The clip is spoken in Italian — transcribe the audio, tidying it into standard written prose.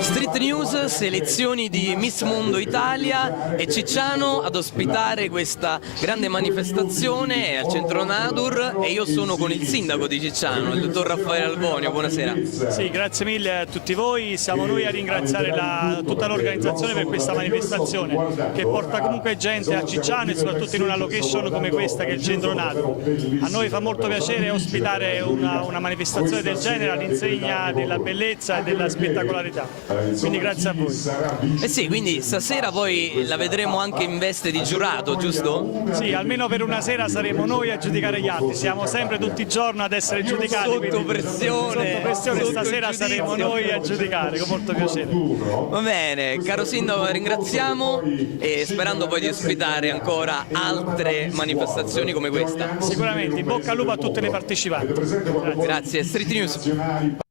Street News, selezioni di Miss Mondo Italia e Cicciano ad ospitare questa grande manifestazione al centro Nadur, e io sono con il sindaco di Cicciano, il dottor Raffaele Albonio. Buonasera. Sì, grazie mille a tutti voi, siamo noi a ringraziare tutta l'organizzazione per questa manifestazione che porta comunque gente a Cicciano e soprattutto in una location come questa che è il centro Nadur. A noi fa molto piacere ospitare una manifestazione del genere all'insegna della bellezza e della spettacolarità. Quindi grazie a voi. Eh sì, quindi stasera poi la vedremo anche in veste di giurato, giusto? Sì, almeno per una sera saremo noi a giudicare gli altri, siamo sempre tutti i giorni ad essere giudicati. Sotto pressione. Sotto pressione, stasera saremo noi a giudicare, con molto piacere. Va bene, caro sindaco, ringraziamo e sperando poi di ospitare ancora altre manifestazioni come questa. Sicuramente, in bocca al lupo a tutte le partecipanti. Grazie. Grazie, Street News.